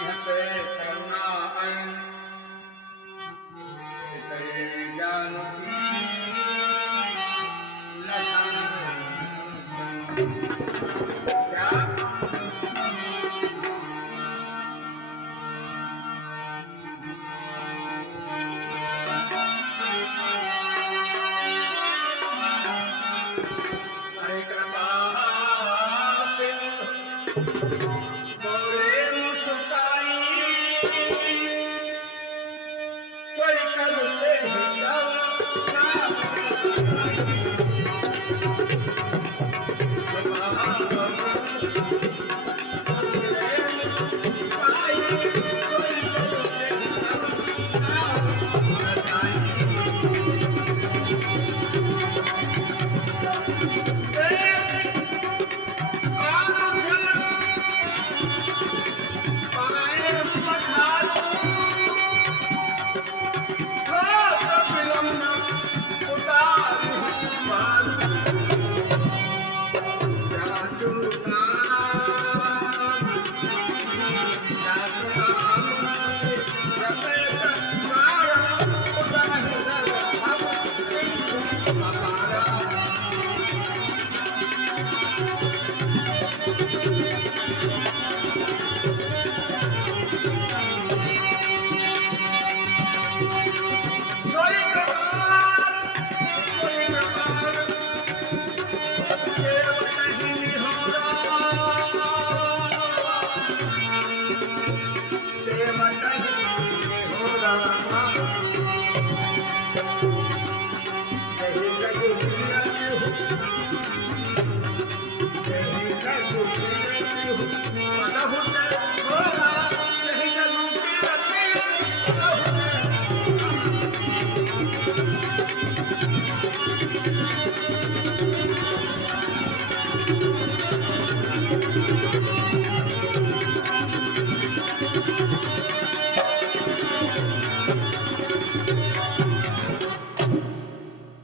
हसे करुणा अयन करे जानकी लखन क्या हरे कृपा सिंधु बोले मुस्काई सोई करते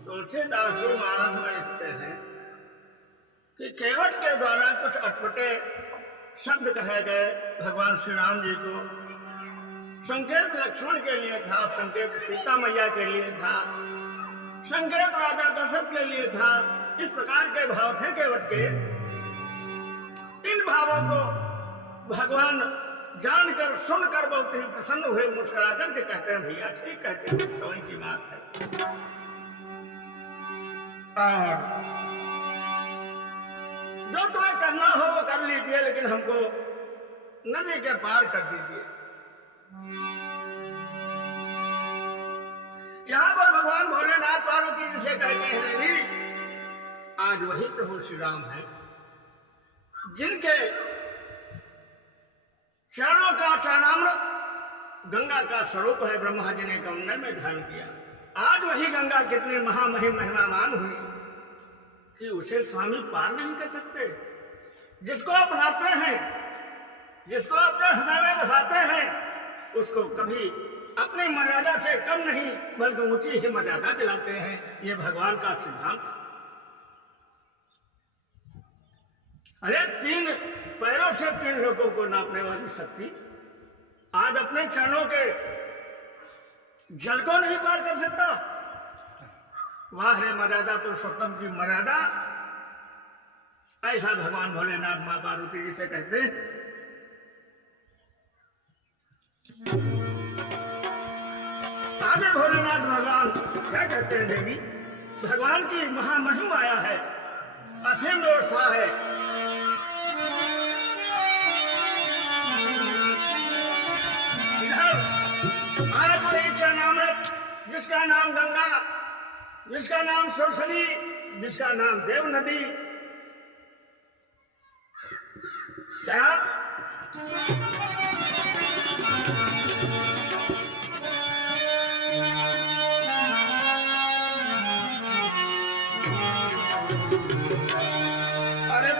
तुलसीदास जी महाराज में लिखते हैं कि केवट के द्वारा कुछ अटपटे शब्द कहे गए भगवान श्री राम जी को। संकेत लक्ष्मण के लिए था, संकेत सीता मैया के लिए था, संकेत राजा दशरथ के लिए था। इस प्रकार के भाव थे केवट के। इन भावों को भगवान जानकर सुनकर बहुत ही प्रसन्न हुए, मुस्कुरा करके कहते हैं भैया ठीक कहते हैं, समय की बात है। और जो तुम्हें करना हो वो कर लीजिए, लेकिन हमको नदी के पार कर दीजिए। यहां पर भगवान भोलेनाथ पार्वती जी से कहते हैं देवी, आज वही प्रभु श्री राम है जिनके चरणों का चरणामृत गंगा का स्वरूप है, ब्रह्मा जी ने कमंडल में धारण किया। आज वही गंगा कितनी महामहिम महिमामान हुई कि उसे स्वामी पार नहीं कर सकते। जिसको अपनाते हैं, जिसको अपने हृदय में बसाते हैं, उसको कभी अपनी मर्यादा से कम नहीं बल्कि ऊंची ही मर्यादा दिलाते हैं। ये भगवान का सिद्धांत। अरे तीन पैरों से तीन लोगों को नापने वाली शक्ति आज अपने चरणों के जल को नहीं पार कर सकता। वाह रे मर्यादा पुरुषोत्तम की मर्यादा। ऐसा भगवान भोलेनाथ मां पार्वती जी से कहते हैं। आगे भोलेनाथ भगवान क्या कहते हैं देवी, भगवान की महामहिम आया है, असीम व्यवस्था है। इधर आज वही चरणामृत जिसका नाम गंगा, जिसका नाम सरसली, जिसका नाम देव नदी, क्या अरे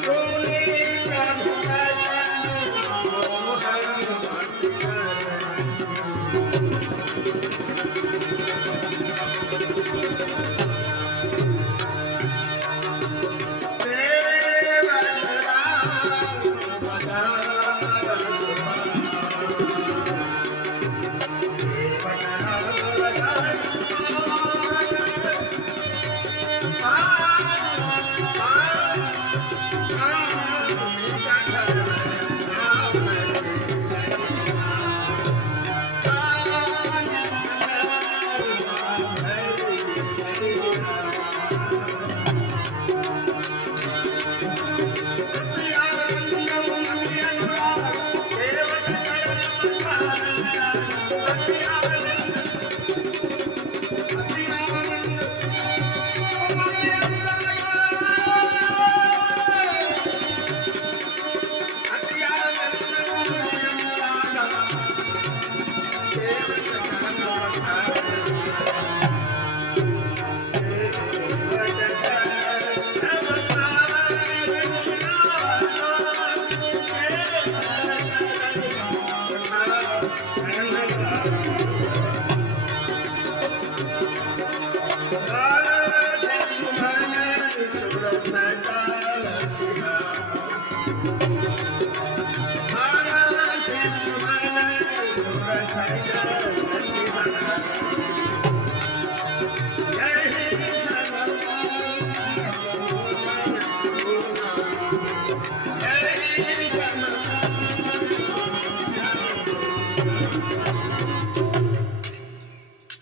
सोनी का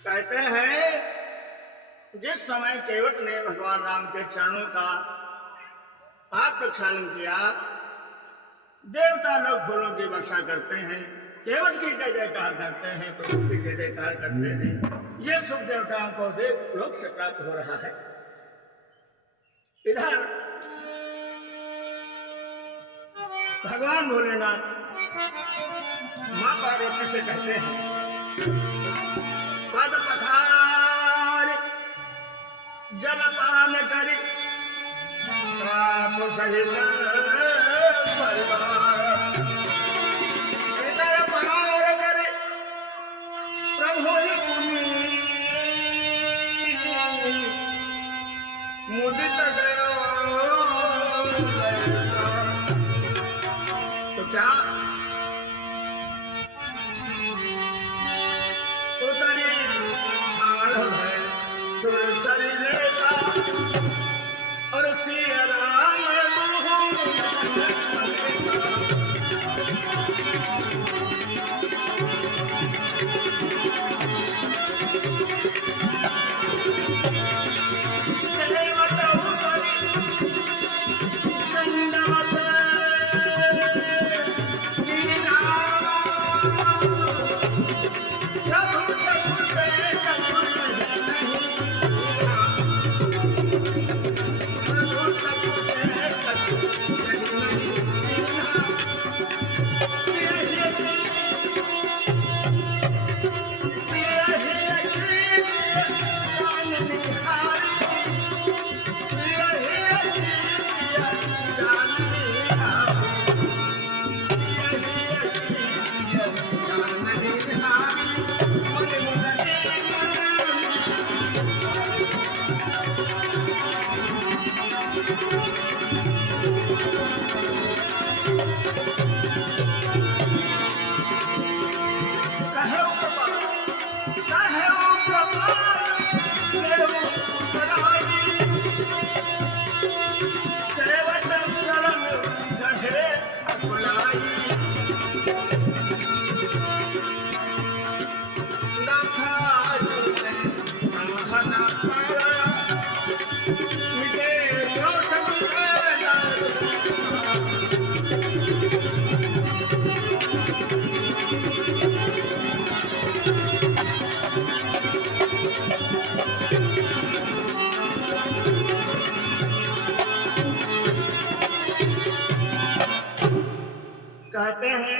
कहते हैं जिस समय केवट ने भगवान राम के चरणों का पाक प्रक्षालन किया, देवता लोग फूलों की वर्षा करते हैं, केवट की जय जयकार करते हैं, प्रभु की जय जयकार करते हैं। ये सुख देवताओं को देव लोक से प्राप्त हो रहा है। इधर भगवान भोलेनाथ मां पार्वती से कहते हैं पद पथार जलपान करी राम सहित परिवार इधर पार करे प्रभु मुदित गयो। तो क्या उतरी हाल है सुर शरीर का और सिया राम कहते हैं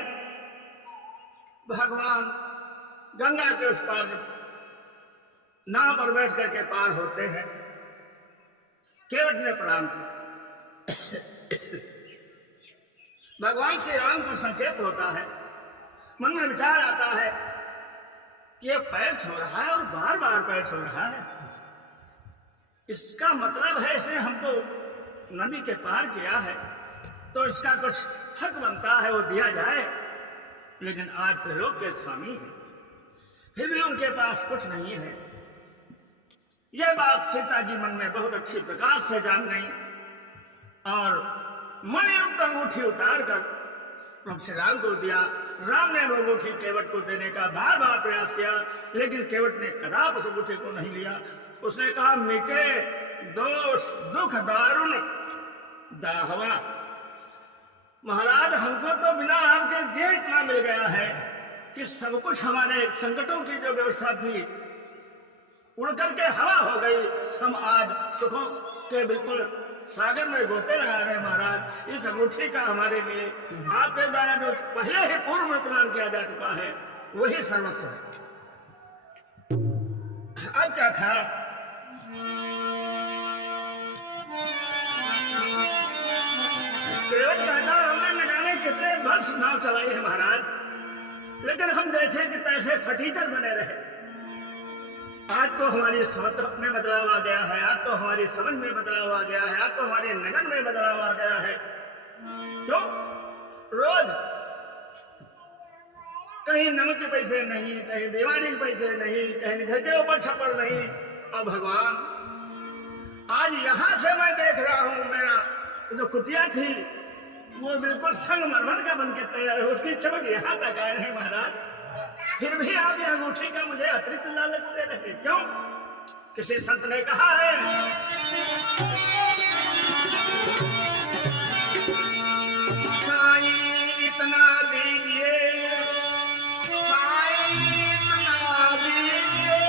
भगवान गंगा के उस पार नाव पर बैठ करके पार होते हैं। केवट ने प्रणाम किया। भगवान श्री राम को संकेत होता है, मन में विचार आता है कि ये पैर छू रहा है और बार बार पैर छू रहा है, इसका मतलब है इसने हमको नदी के पार किया है तो इसका कुछ हक बनता है, वो दिया जाए। लेकिन आज त्रिलोक के स्वामी हैं, फिर भी उनके पास कुछ नहीं है। यह बात सीता जी मन में बहुत अच्छी प्रकार से जान गई और मणियुक्त अंगूठी उतार कर प्रभु श्री राम को दिया। राम ने वो अंगूठी केवट को देने का बार बार प्रयास किया, लेकिन केवट ने कदाप उस अंगूठी को नहीं लिया। उसने कहा मिटे दोष दुख दारुण दाहवा। महाराज हमको तो बिना आपके दिए इतना मिल गया है कि सब कुछ हमारे संकटों की जो व्यवस्था थी उड़ करके हवा हो गई। हम आज सुखों के बिल्कुल सागर में गोते लगा रहे हैं। महाराज इस अंगूठी का हमारे लिए आपके द्वारा जो पहले ही पूर्व में प्रदान किया जा चुका है वही सर्वस्व है। अब क्या था, केवट कहता हमने न जाने कितने वर्ष नाव चलाई है महाराज, लेकिन हम जैसे कि तैसे फटीचर बने रहे। आज तो हमारी सोच में बदलाव आ गया है, आज तो हमारी समझ में बदलाव आ गया है, आज तो हमारे नगन में बदलाव आ गया है। तो रोज कहीं नमक के पैसे नहीं, कहीं दीवानी के पैसे नहीं, कहीं घर के ऊपर छप्पर नहीं। और भगवान आज यहां से मैं देख रहा हूं, मेरा जो कुटिया थी वो बिल्कुल संगमरमर का बन के तैयार है, उसकी चमक यहां तक आए रहे महाराज। फिर भी आप यह अंगूठी का मुझे अतिरिक्त लालच दे रहे, क्यों? किसी संत ने कहा है साईं इतना दीजिए, साईं इतना दीजिए,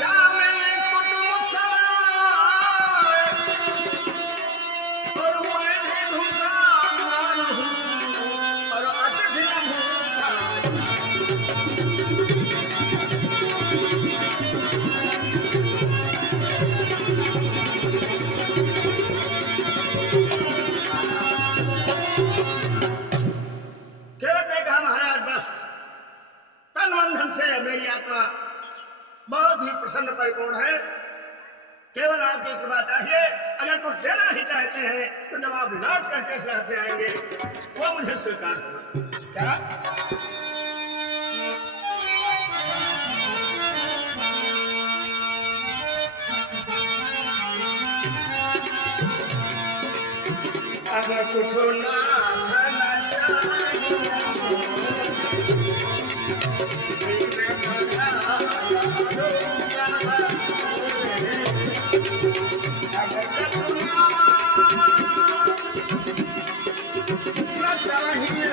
जामे कुटुंब समाए, और मैं भी भूखा मान हूँ और अतिथि भूखा। केवट ने कहा महाराज बस तन मन धन से मेरी आत्मा बहुत ही प्रसन्न परिपूर्ण है, केवल आपकी कृपा चाहिए। अगर कुछ देना ही चाहते हैं तो जब आप लौट करके शहर से आएंगे वो मुझे स्वीकार होगा। क्या अगर कुछ ना चाहिए